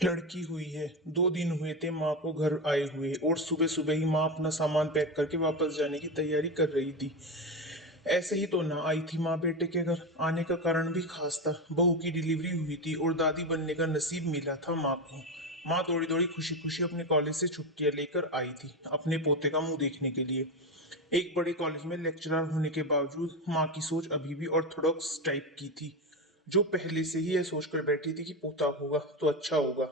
लड़की हुई है। 2 दिन हुए थे माँ को घर आए हुए और सुबह सुबह ही माँ अपना सामान पैक करके वापस जाने की तैयारी कर रही थी। ऐसे ही तो ना आई थी माँ बेटे के घर। आने का कारण भी खास था। बहू की डिलीवरी हुई थी और दादी बनने का नसीब मिला था माँ को। माँ दौड़ी दौड़ी खुशी खुशी अपने कॉलेज से छुट्टियां लेकर आई थी अपने पोते का मुंह देखने के लिए। एक बड़े कॉलेज में लेक्चरर होने के बावजूद माँ की सोच अभी भी ऑर्थोडॉक्स टाइप की थी। जो पहले से ही यह सोचकर बैठी थी कि पोता होगा तो अच्छा होगा।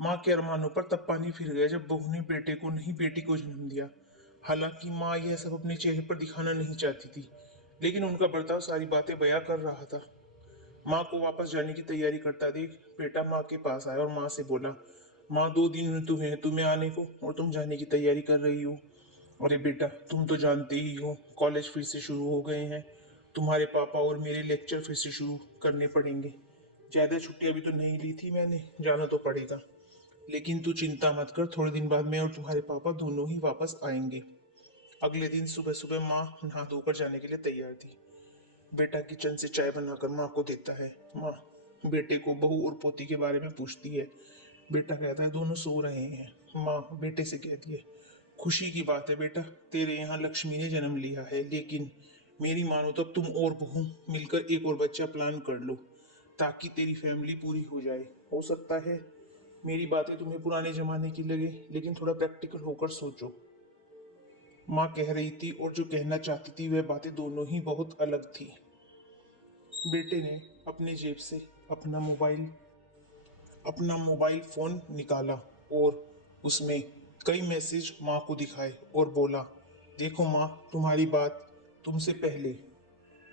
माँ के अरमानों पर तब पानी फिर गया जब बहू ने बेटे को नहीं बेटी को जन्म दिया। हालांकि माँ यह सब अपने चेहरे पर दिखाना नहीं चाहती थी, लेकिन उनका बर्ताव सारी बातें बयां कर रहा था। माँ को वापस जाने की तैयारी करता देख बेटा माँ के पास आया और माँ से बोला, माँ 2 दिन तुम्हें आने को और तुम जाने की तैयारी कर रही हो। अरे बेटा, तुम तो जानते ही हो कॉलेज फिर से शुरू हो गए हैं। तुम्हारे पापा और मेरे लेक्चर फिर से शुरू करने पड़ेंगे। ज्यादा छुट्टियां भी तो नहीं ली थी मैंने, जाना तो पड़ेगा। लेकिन तू चिंता मत कर, थोड़े दिन बाद मैं और तुम्हारे पापा दोनों ही वापस आएंगे। अगले दिन सुबह सुबह माँ नहा धोकर जाने के लिए तैयार थी। बेटा किचन से चाय बनाकर माँ को देता है। माँ बेटे को बहू और पोती के बारे में पूछती है। बेटा कहता है दोनों सो रहे हैं। माँ बेटे से कहती है, खुशी की बात है बेटा, तेरे यहाँ लक्ष्मी ने जन्म लिया है। लेकिन मेरी मानो तब तुम और बहू मिलकर एक और बच्चा प्लान कर लो ताकि तेरी फैमिली पूरी हो जाए। हो सकता है मेरी बातें तुम्हें पुराने जमाने की लगे, लेकिन थोड़ा प्रैक्टिकल होकर सोचो। माँ कह रही थी और जो कहना चाहती थी वह बातें दोनों ही बहुत अलग थी। बेटे ने अपने जेब से अपना मोबाइल फोन निकाला और उसमें कई मैसेज माँ को दिखाए और बोला, देखो माँ, तुम्हारी बात तुमसे पहले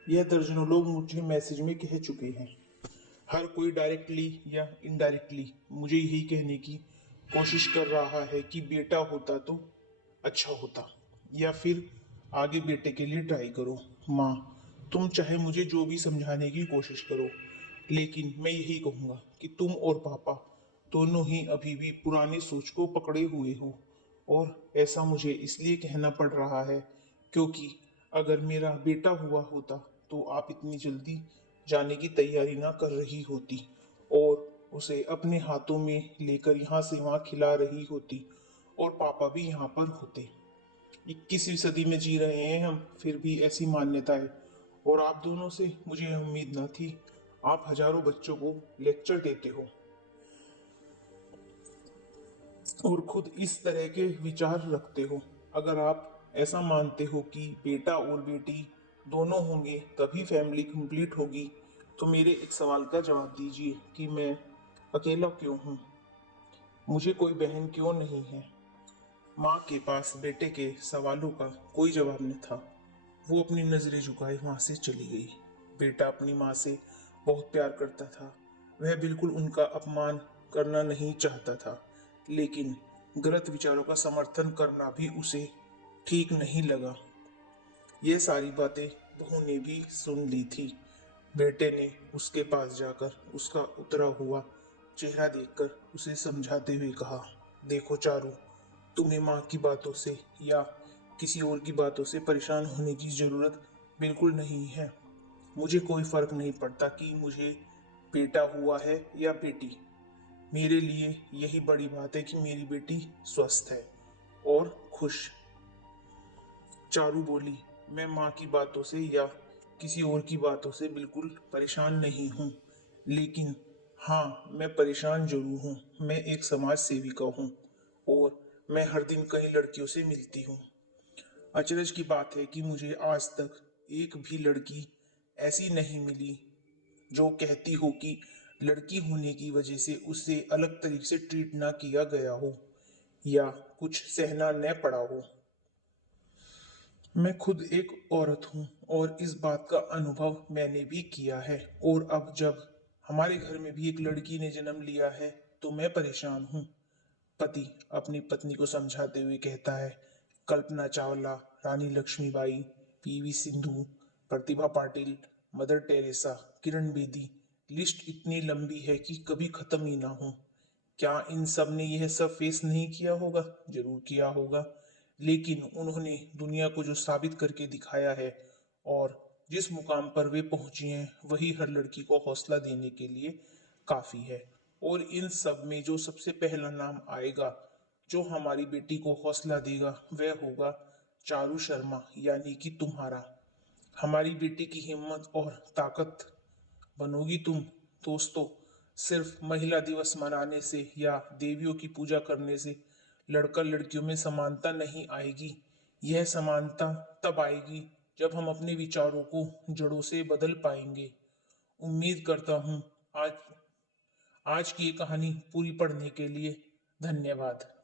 यह दर्जनों लोग मुझे मैसेज में कह चुके हैं। हर कोई डायरेक्टली या इनडायरेक्टली मुझे यही कहने की कोशिश कर रहा है कि बेटा होता तो अच्छा होता, या फिर आगे बेटे के लिए ट्राई करो। माँ, तुम चाहे मुझे जो भी समझाने की कोशिश करो, लेकिन मैं यही कहूँगा कि तुम और पापा दोनों ही अभी भी पुरानी सोच को पकड़े हुए हो। और ऐसा मुझे इसलिए कहना पड़ रहा है क्योंकि अगर मेरा बेटा हुआ होता तो आप इतनी जल्दी जाने की तैयारी ना कर रही होती और उसे अपने हाथों में लेकर यहाँ से वहाँ खिला रही होती और पापा भी यहाँ पर होते। 21वीं सदी में जी रहे हैं हम, फिर भी ऐसी मान्यता है। और आप दोनों से मुझे उम्मीद न थी। आप हजारों बच्चों को लेक्चर देते हो और खुद इस तरह के विचार रखते हो। अगर आप ऐसा मानते हो कि बेटा और बेटी दोनों होंगे तभी फैमिली कंप्लीट होगी, तो मेरे एक सवाल का जवाब दीजिए कि मैं अकेला क्यों हूँ? मुझे कोई बहन क्यों नहीं है? माँ के पास बेटे के सवालों का कोई जवाब न था। वो अपनी नजरें झुकाए वहां से चली गई। बेटा अपनी माँ से बहुत प्यार करता था। वह बिल्कुल उनका अपमान करना नहीं चाहता था, लेकिन गलत विचारों का समर्थन करना भी उसे ठीक नहीं लगा। ये सारी बातें बहू ने भी सुन ली थी। बेटे ने उसके पास जाकर उसका उतरा हुआ चेहरा देखकर उसे समझाते हुए कहा, देखो चारू, तुम्हें माँ की बातों से या किसी और की बातों से परेशान होने की जरूरत बिल्कुल नहीं है। मुझे कोई फर्क नहीं पड़ता कि मुझे बेटा हुआ है या बेटी। मेरे लिए यही बड़ी बात है कि मेरी बेटी स्वस्थ है और खुश। चारू बोली, मैं माँ की बातों से या किसी और की बातों से बिल्कुल परेशान नहीं हूँ, लेकिन हाँ, मैं परेशान जरूर हूँ। मैं एक समाज सेविका हूँ और मैं हर दिन कई लड़कियों से मिलती हूँ। अचरज की बात है कि मुझे आज तक एक भी लड़की ऐसी नहीं मिली जो कहती हो कि लड़की होने की वजह से उससे अलग तरीके से ट्रीट ना किया गया हो या कुछ सहना न पड़ा हो। मैं खुद एक औरत हूँ और इस बात का अनुभव मैंने भी किया है। और अब जब हमारे घर में भी एक लड़की ने जन्म लिया है तो मैं परेशान हूँ। पति अपनी पत्नी को समझाते हुए कहता है, कल्पना चावला, रानी Lakshmibai, PV Sindhu, Pratibha Patil, mother Teresa, Kiran Bedi, list इतनी लंबी है कि कभी खत्म ही ना हो। क्या इन सब ने यह सब फेस नहीं किया होगा? जरूर किया होगा। लेकिन उन्होंने दुनिया को जो साबित करके दिखाया है और जिस मुकाम पर वे पहुंची हैं वही हर लड़की को हौसला देने के लिए काफी है। और इन सब में जो सबसे पहला नाम आएगा, जो हमारी बेटी को हौसला देगा, वह होगा चारू शर्मा, यानी कि तुम्हारा। हमारी बेटी की हिम्मत और ताकत बनोगी तुम। दोस्तों, सिर्फ महिला दिवस मनाने से या देवियों की पूजा करने से लड़का लड़कियों में समानता नहीं आएगी। यह समानता तब आएगी जब हम अपने विचारों को जड़ों से बदल पाएंगे। उम्मीद करता हूँ आज आज की ये कहानी पूरी पढ़ने के लिए धन्यवाद।